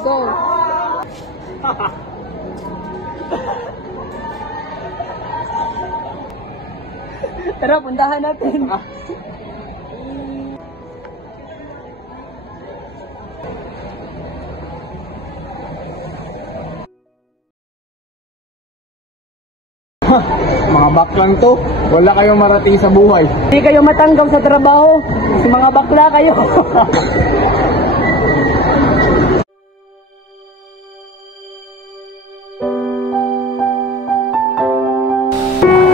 Go! Tara, puntahan natin. Mga baklang to, wala kayong marating sa buhay. Hindi kayo matanggap sa trabaho. Si mga bakla kayo.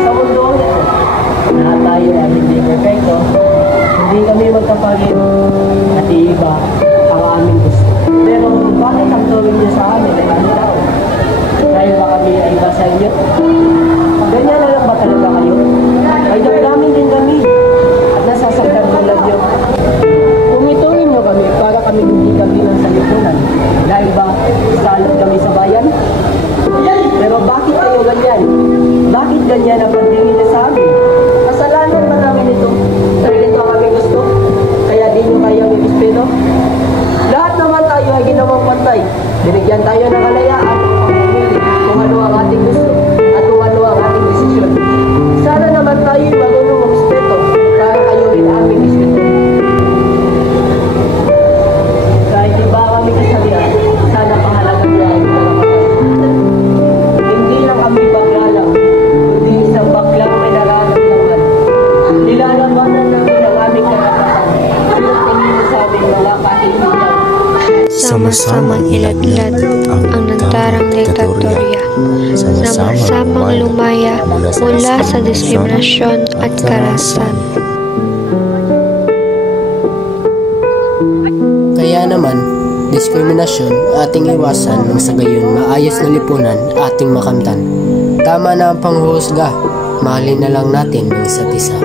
Sa mundo lahat tayo ay hindi perfecto. Hindi kami magkapagin at iba ang aming gusto. Pero bakit ang gawin niyo sa amin ay ano tao? Dahil ba kami ay iba sa inyo? Ganyan na lang ba talaga kayo? Ay damdamin din kami at nasasagdan tulad nyo. Pumituin nyo kami para kami hindi kami lang sa lipunan. Dahil ba salot kami sa bayan? Pero bakit kayo ganyan? Bakit ganyan ang pagtingin niya sa amin? Kasalanan ba namin ito? Dahil ito ang aming gusto? Kaya di nyo kayang ipispino? Lahat naman tayo ay ginawang pantay. Binigyan tayo ng kalayaan upang pumili kung ano ang ating gusto at kung ano ang ating desisyon. Sana naman tayo ay marunong mag-respeto para kayo rin aming respeto. Kahit iba kami kasabihan, sana pahalagan niya ay mga kapatid. Hindi lang kami bakla lang, kundi isang baklang may nararamdaman. Nilalabanan namin ang aming karapatan. Pero tingin sa aming mga kahilingan. Sama-samang ilad-ilad ang nantarang diktatorya, sama-samang lumaya mula sa diskriminasyon at karahasan. Kaya naman, diskriminasyon ating iwasan nang sa gayon maayos na lipunan ating makamtan. Tama na ang panghuhusga, mahalin na lang natin ng isa't isa.